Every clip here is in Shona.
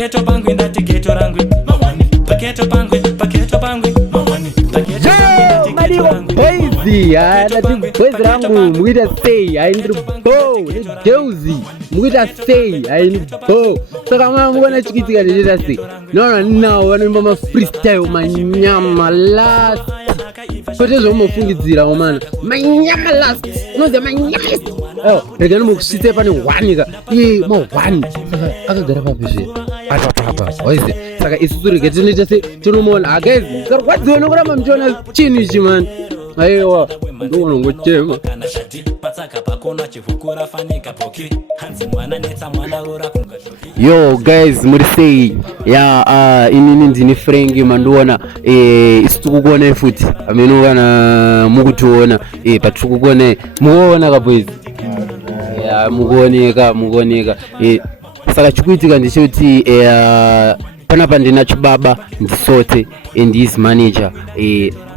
paketo pangwe ndati geto rangwe mawani paketo pangwe mawani paketo Boise, ndati boys rangu muita sei aindri bo ni Jozi muita sei aindri bo saka mwana muona chikitika ndita sei naona nawo vanomba ma freestyle manyama last kote zvomufungidzira omana manyama last unoziva manyama last rega nomukusvitse pane hwanika iye mahwani saka akagara papezve apa oize saka isusu rege tinoita se tinomuona agaizi karwadziwe nokuramba muchiona chinhu ichi mani aiwa ndoona ngochema yo guys muri sei ya inini ndini Frank mandiona isi tikukuonai futi amene kana mukutiona patikukukona mukuona kaboizi ya mukuoneka saka chikuitika ndechekuti panapa ndina Chibaba Ndisote and his manager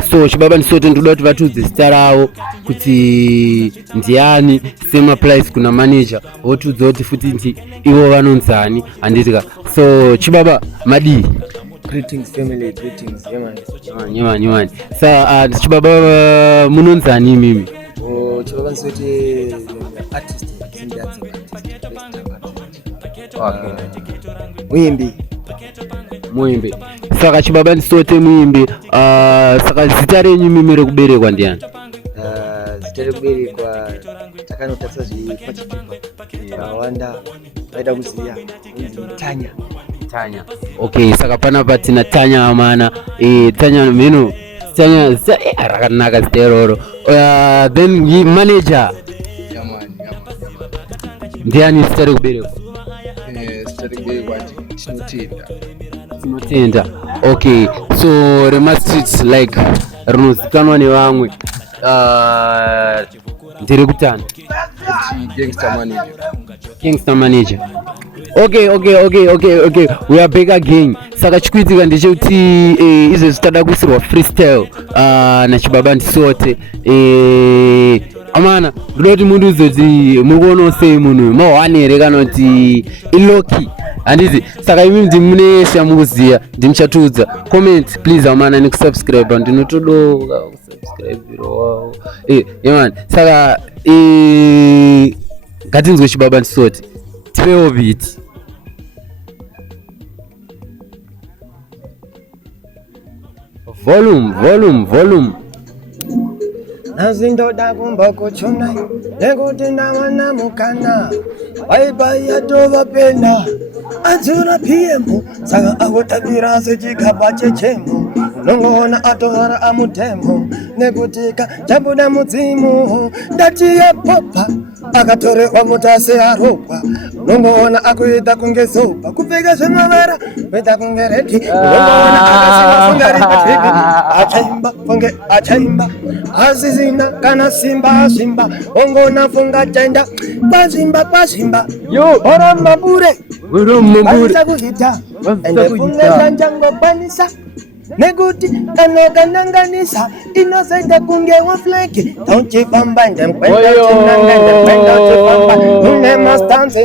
so Chibaba Ndisote ndoda kuti vatudze zita rawo kuti ndiani same applies kuna manager otudza kuti futi nti ivo vanonzani handitika so Chibaba madi greetings family greetings yemani sa Chibaba munonzani mimi Chibaba Ndisote artist zindadzi muimbi saka Chibaba Ndisote muimbi saka zita renyu mimi rekuberekwa ndiani zita rekuberekwa takanotarisa zvepachitupa wanda vaida kuziya Tanya okay saka panapa tina Tanya amana Tanya meno Tanya rakanaka zita iroro then manager ndiani zita rekuberekwa tinotenda okay so Rema Street like rinozikanwa nevamwe ndiri kutani gangster manager okay we are back again saka chikuitika ndechekuti izvo zvitada kuisirwa freestyle na Chibaba Ndisote amana ndoda kuti mundiudze kuti murikuonawo sei munhu mahwani here kana kuti iloki handizi saka imi ndimune shamumuziya ndimuchatiudza comment please amana nekusubscribe ndinotodoka kusubscribe wawo yemani saka ngatinzwe Chibaba Ndisote tipewo beat volume nazindoda kumba kuchuna nekuti ndawana mukana baibai yatovapenda adzura PM saka ahotabira sechigaba chechemo unongoona atovara amutemo nekutika chabuda mudzimu ndati yapopa akatorerwa mutasi aropa unongoona akuita kunge zopa kupfeka zvemavara kuita kunge redi unongoona akasimafunga ripativi achaimba asizina kana simba ongona funga tenda pazimba oramba bure kuhita ende funga njangokwanisa nekuti kanokananganisa inozoita kunge wafleki tauchifamba ndemkwenda uchifamba unemastanzi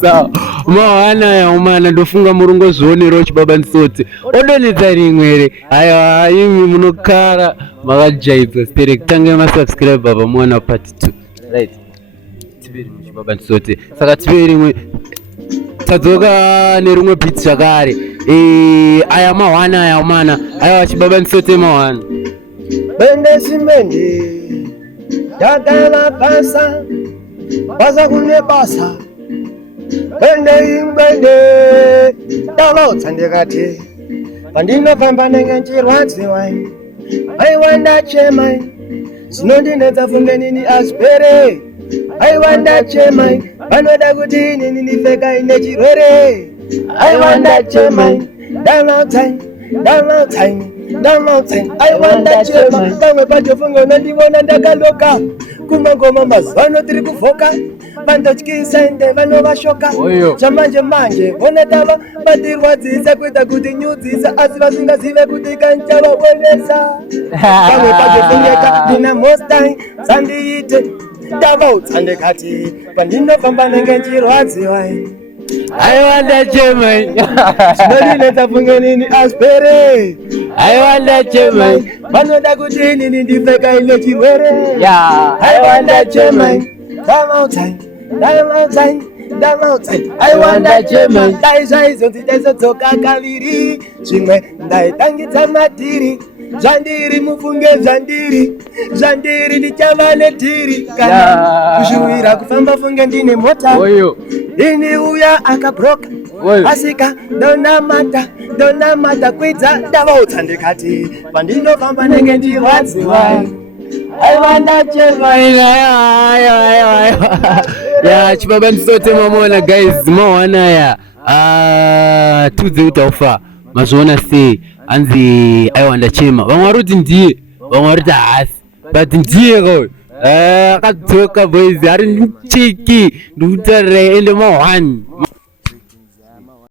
sawa mawana umana ndofunga murungo zvionero Chibaba Ndisote odonedza rimwere haya imi munokara makajaibva stere kutange masubscriber pamuwana part 2 right tibiri Chibaba Ndisote saka tibiri rimwe tadzoka nerumwe beat zvakare aya mahwana aya umana aya Chibaba Ndisote mahwana bende simende takala basa kune basa bende imbende talotsa ndikati pandinofamba nenge nchirwadziwa aiwanda chema zinondinetsa funge nini asipere aiwanda chema vanoda kuti nini nipfeka ine chirwere aiwanda chema download aiwanda chema pamwe pacho funge unondivona ndakaloka kumangoma mazano tiri kufoka vandotyisa ende vanovashoka chamanje vonatava vatirwadzisa kuita kuti nyudzisa asi vasingazive kuti kanchavaonesa pamwe pacho fungeka ndina mostai sandiite ndavaudza ndikati pandinofamba nenge nchirwadziwa aiwa ndachema zvinodinetsa funge nini aspere aiwa ndachema vanoda kuti inini ndipfeka ine chirwere ya aiwa ndachema ndamaudzai aiwa ndachema dai zvaizonzi taizodzoka kaviri zvimwe ndaitangidza matiri zvandiri mufunge zvandiri ndichava netiri kana kushuwira kufamba funge ndine mota ini uya akabroka asika ndonamata kwidza ndavaudza ndikati pandinofamba nenge ndirwadziwa aiwa ndachema ya chibaba ndisote mamona guys mawana ya tudze utaufa mazviona sei anzi aiwa ndachema vamwe vari kuti ndiye vamwe vari kuti haasi but ndiye kauyo akadzoka boys ari ndichiki ndikutarira ende ma1